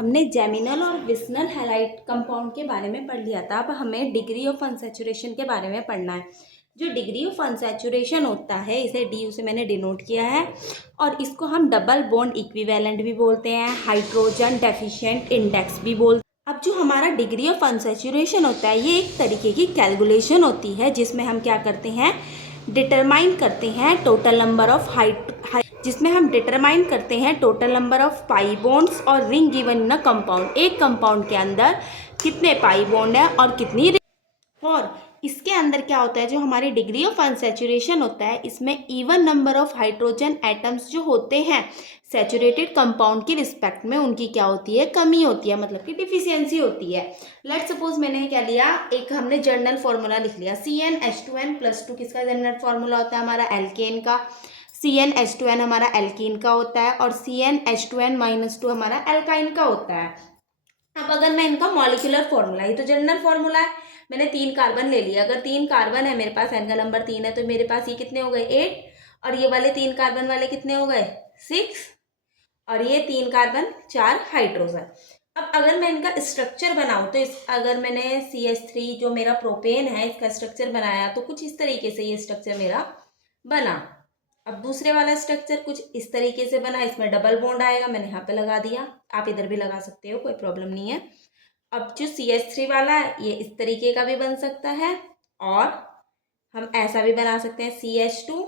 हमने जेमिनल और vicinal halide compound के बारे में पढ़ लिया था। अब हमें डिग्री ऑफ अनसैचुरेशन के बारे में पढ़ना है। जो डिग्री ऑफ अनसैचुरेशन होता है, इसे डी से मैंने डिनोट किया है, और इसको हम डबल बॉन्ड इक्विवेलेंट भी बोलते हैं, हाइड्रोजन डेफिशिएंट इंडेक्स भी बोलते हैं। अब जो हमारा डिग्री ऑफ अनसैचुरेशन होता है, ये एक तरीके की कैलकुलेशन होती है जिसमें हम क्या करते हैं, डिटरमाइन करते हैं टोटल नंबर ऑफ जिसमें हम डिटरमाइन करते हैं total number of pi bonds और ring given in a compound. एक कंपाउंड के अंदर कितने पाई बॉन्ड है और कितनी रिंग। और इसके अंदर क्या होता है, जो हमारी डिग्री ऑफ अनसैचुरेशन होता है, इसमें even number of hydrogen atoms जो होते हैं सैचुरेटेड कंपाउंड की रिस्पेक्ट में, उनकी क्या होती है, कमी होती है, मतलब कि डिफिशियंसी होती है। लेट सपोज मैंने क्या लिया, एक हमने जर्नल फार्मूला लिख लिया, CnH2n+2 किसका जर्नल फार्मूला होता है, हमारा एल्केन का। CnH2n हमारा एल्कीन का होता है और CnH2n-2 हमारा एल्काइन का होता है। अब अगर मैं इनका मॉलिक्यूलर फॉर्मूला, ये तो जनरल फॉर्मूला है, मैंने 3 कार्बन ले लिया। अगर 3 कार्बन है मेरे पास, एन का नंबर 3 है, तो मेरे पास ये कितने हो गए, 8, और ये वाले 3 कार्बन वाले कितने हो गए, 6, और ये 3 कार्बन 4 हाइड्रोजन। अब अगर मैं इनका स्ट्रक्चर बनाऊं तो अगर मैंने CH3 जो मेरा प्रोपेन है इसका स्ट्रक्चर बनाया तो कुछ इस तरीके से ये स्ट्रक्चर मेरा बना। अब दूसरे वाला स्ट्रक्चर कुछ इस तरीके से बना, इसमें डबल बॉन्ड आएगा, मैंने यहाँ पे लगा दिया, आप इधर भी लगा सकते हो, कोई प्रॉब्लम नहीं है। अब जो CH3 वाला है ये इस तरीके का भी बन सकता है, और हम ऐसा भी बना सकते हैं, CH2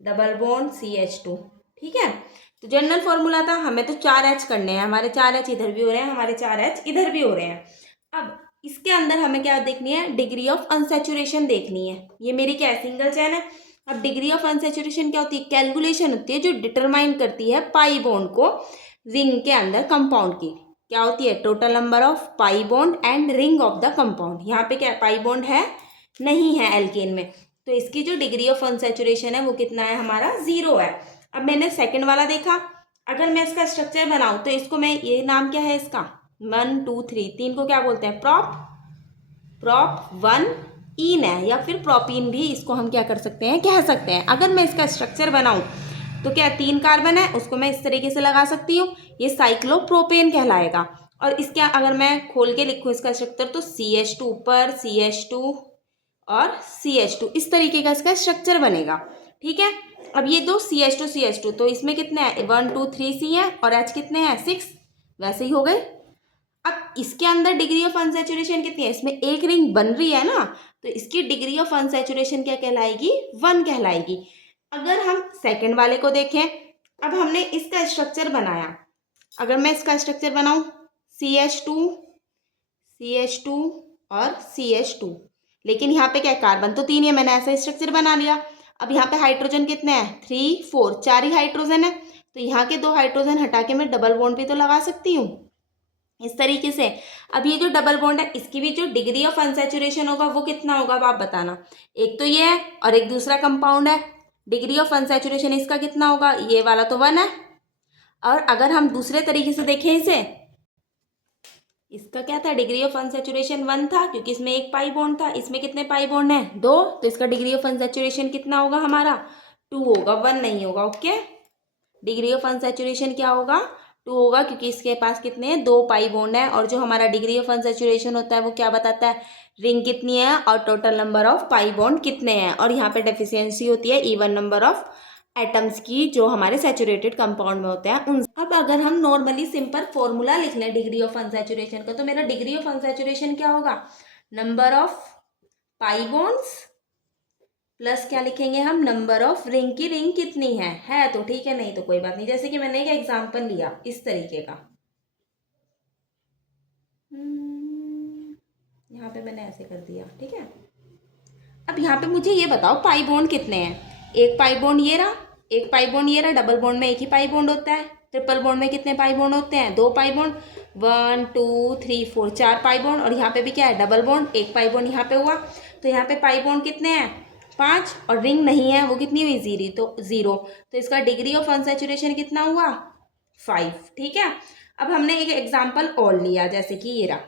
डबल बॉन्ड CH2। ठीक है, तो जनरल फॉर्मूला था, हमें तो 4H करने हैं, हमारे 4H इधर भी हो रहे हैं, हमारे 4H इधर भी हो रहे हैं। अब इसके अंदर हमें क्या देखनी है, डिग्री ऑफ अनसैचुरेशन देखनी है। ये मेरी क्या है, सिंगल चैन है। अब डिग्री ऑफ अनसैचुरेशन क्या होती है, कैलकुलेशन होती है जो डिटरमाइन करती है पाई बॉन्ड को रिंग के अंदर कंपाउंड की। क्या होती है, total number of pi bond and ring of the compound. यहाँ पे क्या पाई बॉन्ड है, नहीं है एल्केन में, तो इसकी जो डिग्री ऑफ अनसैचुरेशन है वो कितना है, हमारा 0 है। अब मैंने सेकंड वाला देखा, अगर मैं इसका स्ट्रक्चर बनाऊं तो इसको मैं, ये नाम क्या है इसका, 1 2 3, 3 को क्या बोलते हैं, प्रॉप 1 ईन है, या फिर प्रोपीन भी इसको हम क्या कर सकते हैं, कह सकते हैं। अगर मैं इसका स्ट्रक्चर बनाऊं तो क्या 3 कार्बन है, उसको मैं इस तरीके से लगा सकती हूँ, ये साइक्लोप्रोपेन कहलाएगा। और इसके अगर मैं खोल के लिखूँ इसका स्ट्रक्चर, तो CH2 ऊपर, CH2 और CH2, इस तरीके का इसका स्ट्रक्चर बनेगा। ठीक है, अब ये दो CH2 तो इसमें कितने हैं, 1 2 3 C है, और H कितने हैं, 6, वैसे ही हो गए। अब इसके अंदर डिग्री ऑफ अनसैचुरेशन कितनी है, इसमें एक रिंग बन रही है ना, तो इसकी डिग्री ऑफ अनसैचुरेशन क्या कहलाएगी, 1 कहलाएगी। अगर हम सेकंड वाले को देखें, अब हमने इसका स्ट्रक्चर बनाया, अगर मैं इसका स्ट्रक्चर बनाऊं, CH2 और CH2, लेकिन यहाँ पे क्या है, कार्बन तो 3 है, मैंने ऐसा स्ट्रक्चर बना लिया। अब यहाँ पे हाइड्रोजन कितने हैं, 3 4, 4 ही हाइड्रोजन है, तो यहाँ के 2 हाइड्रोजन हटा के मैं डबल बॉन्ड भी तो लगा सकती हूँ इस तरीके से। अब ये जो डबल बॉन्ड है, इसकी भी जो डिग्री ऑफ अनसैचुरेशन होगा वो कितना होगा, अब आप बताना। एक तो ये है और एक दूसरा कंपाउंड है, डिग्री ऑफ अनसैचुरेशन इसका कितना होगा, ये वाला तो 1 है। और अगर हम दूसरे तरीके से देखें इसे, इसका क्या था, डिग्री ऑफ अनसैचुरेशन 1 था, क्योंकि इसमें एक पाई बॉन्ड था, इसमें कितने पाई बॉन्ड है, 2, तो इसका डिग्री ऑफ अनसैचुरेशन कितना होगा, हमारा 2 होगा, 1 नहीं होगा। ओके, डिग्री ऑफ अनसैचुरेशन क्या होगा, 2 होगा, क्योंकि इसके पास कितने हैं, 2 पाई बॉन्ड है, और जो हमारा डिग्री ऑफ अनसैचुरेशन होता है वो क्या बताता है, रिंग कितनी है और total number of pi bond कितने हैं। और यहाँ पे डेफिशिएंसी होती है इवन नंबर ऑफ एटम्स की, जो हमारे सैचुरेटेड कंपाउंड में होते हैं उन। अब अगर हम नॉर्मली सिंपल फॉर्मूला लिख लें डिग्री ऑफ अनसैचुरेशन का, तो मेरा डिग्री ऑफ अनसैचुरेशन क्या होगा, number of pi bonds plus क्या लिखेंगे हम, नंबर ऑफ रिंग, की रिंग कितनी है तो ठीक है, नहीं तो कोई बात नहीं। जैसे कि मैंने एक एग्जांपल लिया इस तरीके का, यहाँ पे मैंने ऐसे कर दिया। ठीक है, अब यहाँ पे मुझे ये बताओ पाई बॉन्ड कितने हैं, एक पाई बॉन्ड ये रहा, एक पाई बॉन्ड ये रहा, डबल बॉन्ड में एक ही पाई बॉन्ड होता है, ट्रिपल बॉन्ड में कितने पाई बॉन्ड होते हैं, 2 पाई बॉन्ड, 1 2 3 4, 4 पाई बॉन्ड, और यहाँ पे भी क्या है, डबल बॉन्ड, एक पाई बॉन्ड यहाँ पे हुआ, तो यहाँ पे पाई बॉन्ड कितने हैं, 5, और रिंग नहीं है, वो कितनी हुई, 0, तो इसका डिग्री ऑफ अनसैचुरेशन कितना हुआ, 5। ठीक है, अब हमने एक एग्जाम्पल और लिया, जैसे कि ये रहा,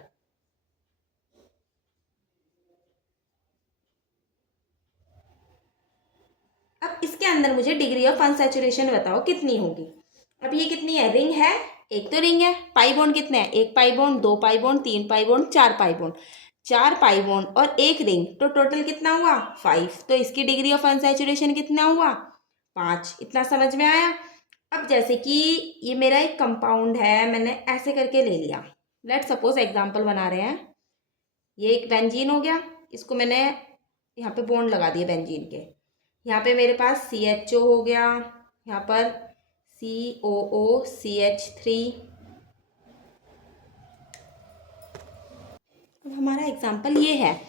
अब इसके अंदर मुझे डिग्री ऑफ अनसैचुरेशन बताओ कितनी होगी। अब ये कितनी है, रिंग है, एक तो रिंग है। पाई बॉन्ड कितने हैं? एक पाई बॉन्ड, दो पाई बॉन्ड, तीन पाई बॉन्ड, चार पाई बॉन्ड। चार पाई बॉन्ड और एक रिंग, तो टोटल कितना हुआ? 5। तो इसकी डिग्री ऑफ अनसैचुरेशन कितना हुआ? 5। इतना समझ में आया? अब जैसे कि ये मेरा एक कंपाउंड है, मैंने ऐसे करके ले लिया। लेट सपोज एग्जांपल बना रहे हैं, ये एक बेंजीन हो गया, इसको मैंने यहाँ पे बॉन्ड लगा दिया बेंजीन के। यहाँ पे मेरे पास CHO हो गया, यहाँ पर COOCH3। अब हमारा एग्जांपल ये है,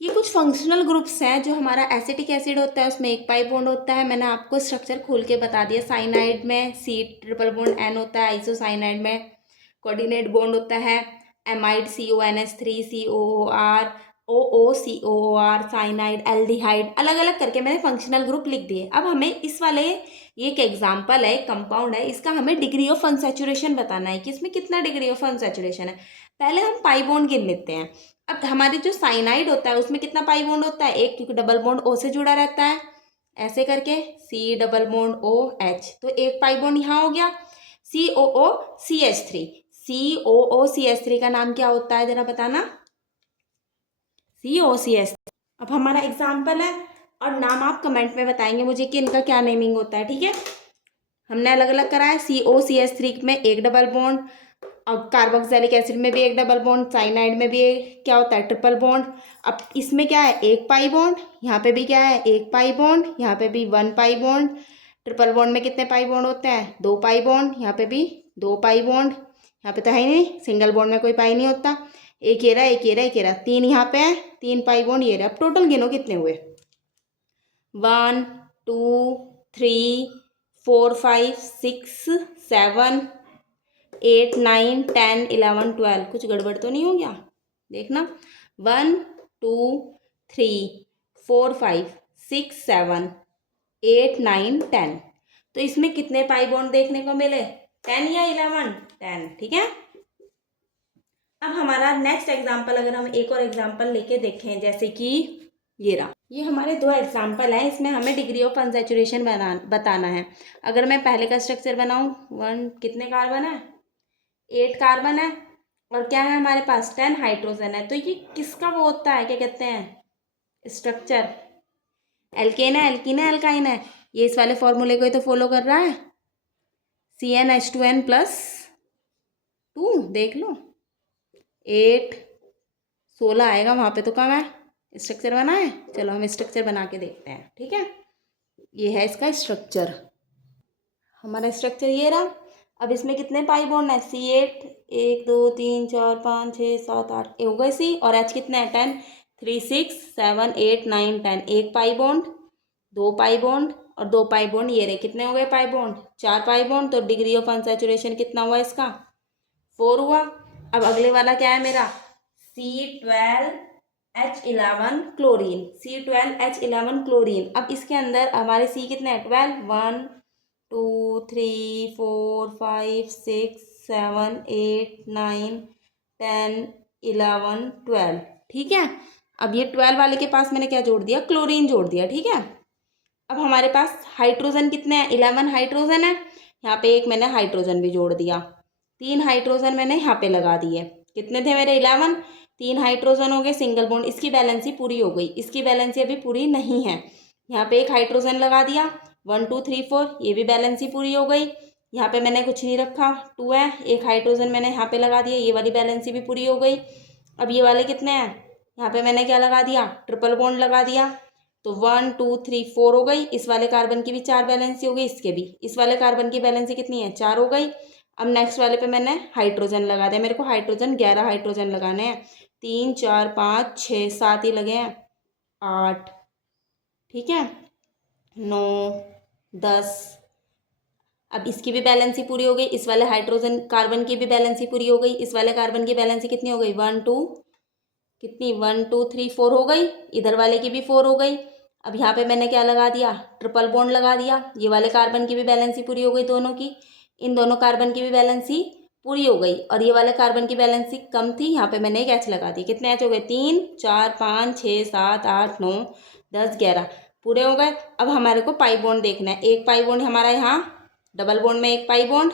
ये कुछ फंक्शनल ग्रुप्स हैं। जो हमारा एसिटिक एसिड होता है उसमें एक पाई बॉन्ड होता है, मैंने आपको स्ट्रक्चर खोल के बता दिया। साइनाइड में C ट्रिपल बॉन्ड N होता है, आइसोसाइनाइड में कोऑर्डिनेट बॉन्ड होता है, amide CONH3 COOR, OOCOOR, cyanide, aldehyde, अलग अलग करके मैंने फंक्शनल ग्रुप लिख दिए। अब हमें इस वाले, ये एक एग्जाम्पल है, एक कंपाउंड है, इसका हमें डिग्री ऑफ अनसैचुरेशन बताना है कि इसमें कितना डिग्री ऑफ अनसैचुरेशन है। पहले हम पाई बॉन्ड गिन लेते हैं। अब हमारे जो साइनाइड होता है उसमें कितना पाई बॉन्ड होता है? एक, क्योंकि डबल बॉन्ड O से जुड़ा रहता है, ऐसे करके C डबल बॉन्ड OH, तो एक पाई बॉन्ड यहाँ हो गया। COOCH3, COOCH3 का नाम क्या होता है जरा बताना? COCH। अब हमारा एग्जाम्पल है और नाम आप कमेंट में बताएंगे मुझे कि इनका क्या नेमिंग होता है, ठीक है? हमने अलग अलग करा है। COCH3 में एक डबल बॉन्ड, और कार्बोक्सिलिक एसिड में भी एक डबल बॉन्ड, साइनाइड में भी क्या होता है? Triple bond. अब इसमें क्या है? एक पाई बॉन्ड, यहाँ पे भी क्या है? एक पाई बॉन्ड, यहाँ पे भी 1 पाई बॉन्ड। ट्रिपल बॉन्ड में कितने पाई बॉन्ड होते हैं? 2 पाई बॉन्ड, यहाँ पे भी 2 पाई बॉन्ड। यहाँ पे तो है ही नहीं, सिंगल बॉन्ड में कोई पाई नहीं होता। एक ये रहा, एक ये रहा, एक ये रहा, 3 यहाँ पे है, 3 पाई बॉन्ड ये रहा। अब टोटल गिनो कितने हुए? 1 2 3 4 5 6 7 8 9 10 11 12। कुछ गड़बड़ तो नहीं हो गया? देखना, 1 2 3 4 5 6 7 8 9 10। तो इसमें कितने पाई बॉन्ड देखने को मिले? 10 या 11? 10, ठीक है। अब हमारा नेक्स्ट एग्जाम्पल, अगर हम एक और एग्जाम्पल लेके देखें, जैसे कि ये रहा, ये हमारे 2 एग्जाम्पल हैं, इसमें हमें डिग्री ऑफ अनसैचुरेशन बताना है। अगर मैं पहले का स्ट्रक्चर बनाऊं, 1, कितने कार्बन है? 8 कार्बन है, और क्या है हमारे पास? 10 हाइड्रोजन है। तो ये किसका वो होता है, क्या कहते हैं, स्ट्रक्चर? एल्केन है, एल्कीन है, एल्काइन है? ये इस वाले फॉर्मूले को ही तो फॉलो कर रहा है, CnH2n+2। देख लो, 8 16 आएगा, वहाँ पे तो कम है। स्ट्रक्चर बना है, चलो हम स्ट्रक्चर बना के देखते हैं, ठीक है। ये है इसका स्ट्रक्चर, हमारा स्ट्रक्चर ये रहा। अब इसमें कितने पाई बॉन्ड है? C8, 1 2 3 4 5 6 7 8 हो गए C, और H कितने हैं? 10, 3 6 7 8 9 10। एक पाई बॉन्ड, 2 पाई बॉन्ड और 2 पाई बॉन्ड ये रहे। कितने हो गए पाई बॉन्ड? 4 pi bond. तो डिग्री ऑफ अनसैचुरेशन कितना हुआ इसका? 4 हुआ। अब अगले वाला क्या है मेरा? C12H11 chlorine, C12H11 chlorine. अब इसके अंदर हमारे C कितने हैं? 12, 1 2 3 4 5 6 7 8 9 10 11 12, ठीक है। अब ये 12 वाले के पास मैंने क्या जोड़ दिया? क्लोरीन जोड़ दिया, ठीक है। अब हमारे पास हाइड्रोजन कितने हैं? 11 हाइड्रोजन है, यहाँ पे एक मैंने हाइड्रोजन भी जोड़ दिया। 3 हाइड्रोजन मैंने यहाँ पे लगा दिए। कितने थे मेरे? 11। 3 हाइड्रोजन हो गए, सिंगल बॉन्ड, इसकी बैलेंसी पूरी हो गई। इसकी बैलेंसी अभी पूरी नहीं है, यहाँ पे एक हाइड्रोजन लगा दिया। 1 2 3 4, ये भी बैलेंसी पूरी हो गई। यहाँ पे मैंने कुछ नहीं रखा, 2 है, एक हाइड्रोजन मैंने यहाँ पे लगा दिया, ये वाली बैलेंसी भी पूरी हो गई। अब ये वाले कितने हैं? यहाँ पे मैंने क्या लगा दिया? ट्रिपल बॉन्ड लगा दिया। तो 1 2 3 4 हो गई। इस वाले कार्बन की भी 4 बैलेंसी हो गई, इसके भी। इस वाले कार्बन की बैलेंसी कितनी है? 4 हो गई। अब नेक्स्ट वाले पे मैंने हाइड्रोजन लगा दिया। मेरे को हाइड्रोजन 11 हाइड्रोजन लगाने हैं। 3 4 5 6 7 ही लगे हैं, 8, ठीक है, 9 10। अब इसकी भी बैलेंसी पूरी हो गई। इस वाले हाइड्रोजन कार्बन की भी बैलेंसी पूरी हो गई। इस वाले कार्बन की बैलेंसी कितनी हो गई? 1 2, कितनी? 1 2 3 4 हो गई। इधर वाले की भी 4 हो गई। अब यहाँ पे मैंने क्या लगा दिया? ट्रिपल बॉन्ड लगा दिया। ये वाले कार्बन की भी बैलेंसी पूरी हो गई, दोनों की। इन दोनों कार्बन की भी बैलेंसी पूरी हो गई, और ये वाले कार्बन की बैलेंसी कम थी, यहाँ पे मैंने एक H लगा दी। कितने H हो गए? 3 4 5 6 7 8 9 10 11 पूरे हो गए। अब हमारे को पाई बॉन्ड देखना है। एक पाई बॉन्ड हमारा यहाँ, डबल बॉन्ड में एक पाई बॉन्ड,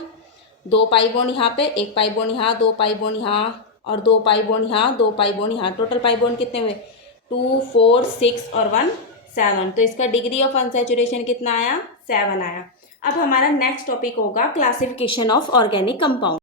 2 पाई बॉन्ड यहाँ पे, 1 पाई बॉन्ड यहाँ, 2 पाई बॉन्ड यहाँ और 2 पाई बॉन्ड यहाँ, 2 पाई बॉन्ड यहाँ। टोटल पाई बॉन्ड कितने हुए? 2, 4, 6 और 1 7। तो इसका डिग्री ऑफ अनसैचुरेशन कितना आया? 7 आया। अब हमारा नेक्स्ट टॉपिक होगा क्लासिफिकेशन ऑफ ऑर्गेनिक कंपाउंड।